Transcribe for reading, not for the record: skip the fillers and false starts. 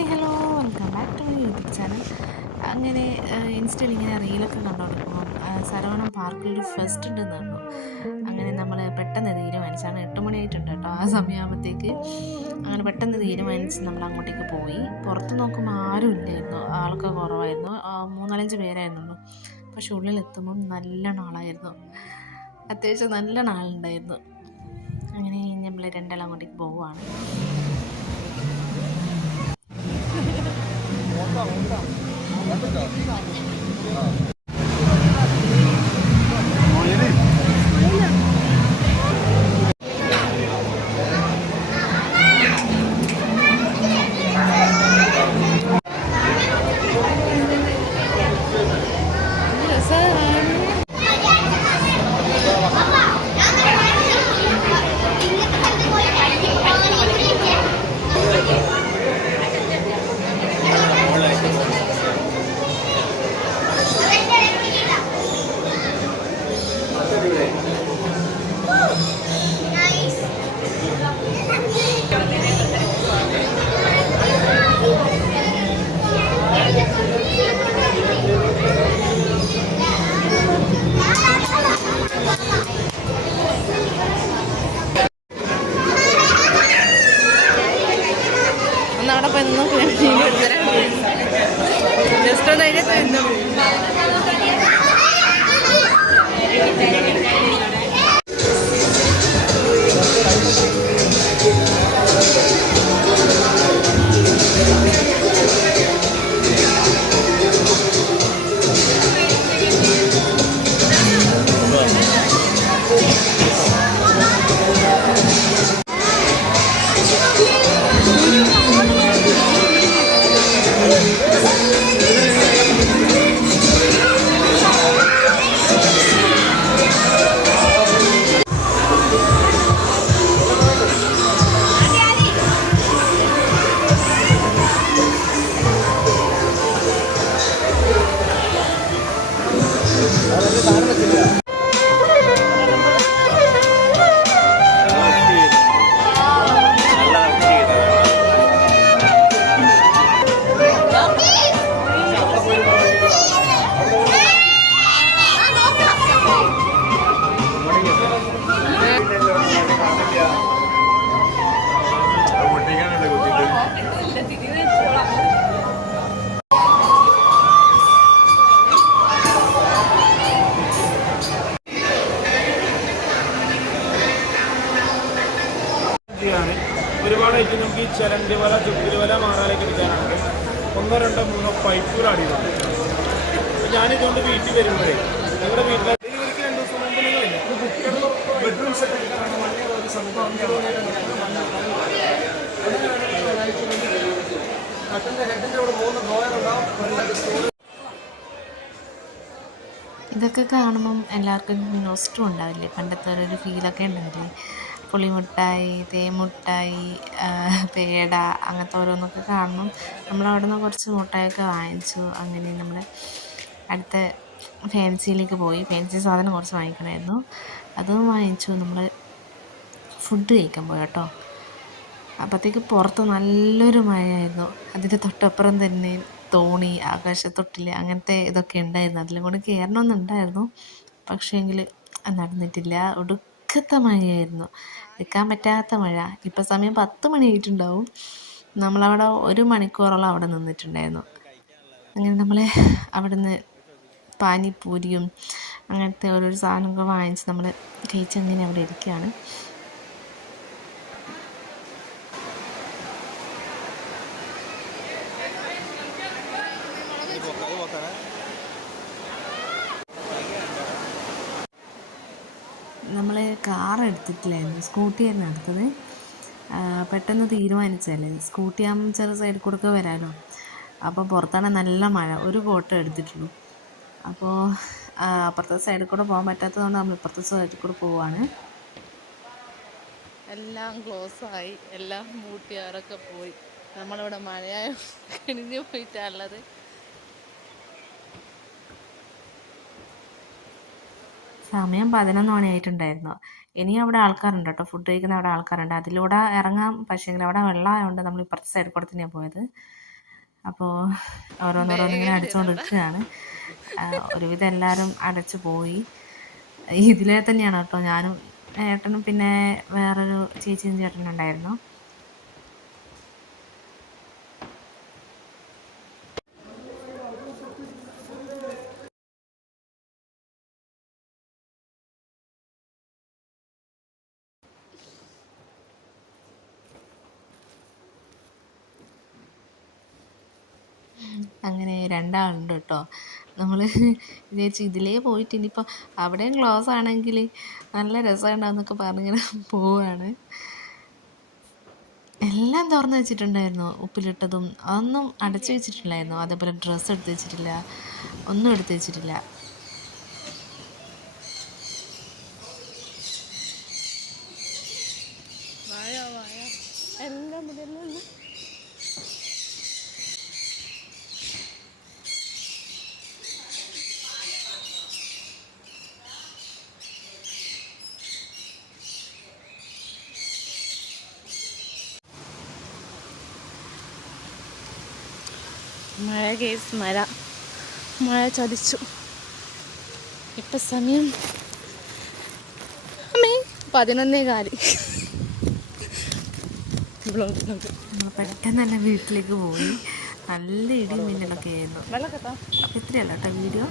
Hi hello welcome back to my YouTube channel. അങ്ങനെ ഇൻസ്റ്റയിൽ ഇങ്ങനെ റീലൊക്കെ കണ്ടുകൊടുക്കുമ്പം സരവണം പാർക്കിലൊരു ഫെസ്റ്റ് ഉണ്ടെന്ന് പറഞ്ഞു. അങ്ങനെ നമ്മൾ പെട്ടെന്ന് തീരുമാനിച്ചാണ് 8 മണിയായിട്ടുണ്ട് കേട്ടോ. ആ സമയമാകുമ്പോഴത്തേക്ക് അങ്ങനെ പെട്ടെന്ന് തീരുമാനിച്ച് നമ്മൾ അങ്ങോട്ടേക്ക് പോയി. പുറത്ത് നോക്കുമ്പോൾ ആരും ഇല്ലായിരുന്നു, ആൾക്ക് കുറവായിരുന്നു, 3-4 പേരായിരുന്നുള്ളൂ. പക്ഷെ ഉള്ളിലെത്തുമ്പം നല്ല നാളായിരുന്നു, അത്യാവശ്യം നല്ല നാളുണ്ടായിരുന്നു. അങ്ങനെ നമ്മൾ രണ്ടാളും അങ്ങോട്ടേക്ക് പോവുകയാണ്. അവിടെ ജസ്റ്റ് ഒന്ന് അതിനെ തന്നു. ഒരുപാട് ഐറ്റം നമുക്ക് ഈ ചിലന്തി വല, ചുക്കിരി വല, മാറാലേക്ക് എടുക്കാനുണ്ട്. 1, 2, 3 പൈപ്പൂർ അടിയുണ്ട്. അപ്പോൾ ഞാനിതുകൊണ്ട് വീട്ടിൽ വരുമ്പോഴേ നിങ്ങളുടെ വീട്ടിലെ ഡെലിവറിക്ക് 2 ദിവസം മുമ്പ് നിങ്ങളില്ല ബെഡ്റൂം സെറ്റ് എടുക്കാനാണ് മറ്റൻ്റെ ഹെഡിൻ്റെ അവിടെ 3 ഡ്രോയർ ഉണ്ടാവും. ഇതൊക്കെ കാണുമ്പം എല്ലാവർക്കും നൊസ്റ്റും ഉണ്ടാവില്ലേ, പണ്ടത്തെ ഒരു ഫീലൊക്കെ ഉണ്ടാവില്ലേ. പുളിമുട്ടായി, തേമുട്ടായി, പേട, അങ്ങനത്തെ ഓരോന്നൊക്കെ കാണുമ്പം നമ്മളവിടെ നിന്ന് കുറച്ച് മുട്ടായൊക്കെ വാങ്ങിച്ചു. അങ്ങനെ നമ്മൾ അടുത്ത ഫാൻസിയിലേക്ക് പോയി. ഫാൻസി സാധനം കുറച്ച് വാങ്ങിക്കണമായിരുന്നു, അതും വാങ്ങിച്ചു. നമ്മൾ ഫുഡ് കഴിക്കാൻ പോയി കേട്ടോ. അപ്പോഴത്തേക്ക് പുറത്ത് നല്ലൊരു മഴയായിരുന്നു. അതിൻ്റെ തൊട്ടപ്പുറം തന്നെ തോണി, ആകാശത്തൊട്ടിൽ, അങ്ങനത്തെ ഇതൊക്കെ ഉണ്ടായിരുന്നു. അതിലും കൂടെ കയറണമെന്നുണ്ടായിരുന്നു, പക്ഷേങ്കിൽ നടന്നിട്ടില്ല. ഒടുക്കത്തെ മഴയായിരുന്നു, നിൽക്കാൻ പറ്റാത്ത മഴ. ഇപ്പം സമയം 10 മണിയായിട്ടുണ്ടാവും. നമ്മളവിടെ 1 മണിക്കൂറോളം അവിടെ നിന്നിട്ടുണ്ടായിരുന്നു. അങ്ങനെ നമ്മൾ അവിടെ നിന്ന് പാനിപ്പൂരിയും അങ്ങനത്തെ ഓരോരോ സാധനമൊക്കെ വാങ്ങിച്ച് നമ്മൾ കഴിച്ചങ്ങനെ അവിടെ ഇരിക്കുകയാണ്. നമ്മൾ കാർ എടുത്തിട്ടില്ലായിരുന്നു, സ്കൂട്ടിയായിരുന്നു എടുത്തത്. പെട്ടെന്ന് തീരുമാനിച്ചല്ലേ, സ്കൂട്ടി ആകുമ്പോൾ ചെറിയ സൈഡിൽ കൂടെ ഒക്കെ വരാമല്ലോ. അപ്പോൾ പുറത്താണ് നല്ല മഴ, ഒരു കോട്ട് എടുത്തിട്ടുള്ളൂ. അപ്പോൾ അപ്പുറത്തെ സൈഡിൽ കൂടെ പോകാൻ പറ്റാത്തതുകൊണ്ട് നമ്മൾ ഇപ്പുറത്തെ സൈഡിൽ കൂടെ പോവുകയാണ്. എല്ലാം ക്ലോസായി, എല്ലാം മൂട്ടിയാറൊക്കെ പോയി. നമ്മളിവിടെ മഴയായ കിണിഞ്ഞു പോയിട്ടുള്ളത്. സമയം 11 മണിയായിട്ടുണ്ടായിരുന്നു. ഇനിയും അവിടെ ആൾക്കാരുണ്ട് കേട്ടോ, ഫുഡ് കഴിക്കുന്ന അവിടെ ആൾക്കാരുണ്ട്. അതിലൂടെ ഇറങ്ങാം, പക്ഷേങ്കിൽ അവിടെ വെള്ളമായതുകൊണ്ട് നമ്മൾ ഇപ്പുറത്തെ സൈഡിൽ കൂടെ തന്നെയാണ് പോയത്. അപ്പോൾ ഓരോന്നോരോന്നിങ്ങനെ അടിച്ചുകൊണ്ട് നിൽക്കുകയാണ്. ഒരുവിധം എല്ലാവരും അടച്ചു പോയി. ഇതിലെ തന്നെയാണ് കേട്ടോ ഞാനും ഏട്ടനും പിന്നെ വേറൊരു ചേച്ചിയും ചേട്ടനും ഉണ്ടായിരുന്നു. അങ്ങനെ രണ്ടാളുണ്ട് കേട്ടോ. നമ്മൾ വിചാരിച്ചു ഇതിലേ പോയിട്ട് ഇനിയിപ്പോൾ അവിടെയും ക്ലോസ് ആണെങ്കിൽ നല്ല രസമുണ്ടാവുമെന്നൊക്കെ പറഞ്ഞിങ്ങനെ പോവുകയാണ്. എല്ലാം തുറന്ന് വെച്ചിട്ടുണ്ടായിരുന്നു, ഉപ്പിലിട്ടതും അതൊന്നും അടച്ചു വെച്ചിട്ടില്ലായിരുന്നു. അതേപോലെ ഡ്രസ്സ് എടുത്ത് വെച്ചിട്ടില്ല, ഒന്നും എടുത്ത് വെച്ചിട്ടില്ല. എല്ലാം മുതലുണ്ട്. മഴ കേസ് മഴ ചതിച്ചു. ഇപ്പം സമയം 11:15. നമ്മൾ പെട്ടെന്ന് തന്നെ വീട്ടിലേക്ക് പോയി. നല്ല ഇടിയും മിന്നലൊക്കെ ആയിരുന്നു. അപ്പോൾ ഇത്രയല്ല കേട്ടോ വീഡിയോ.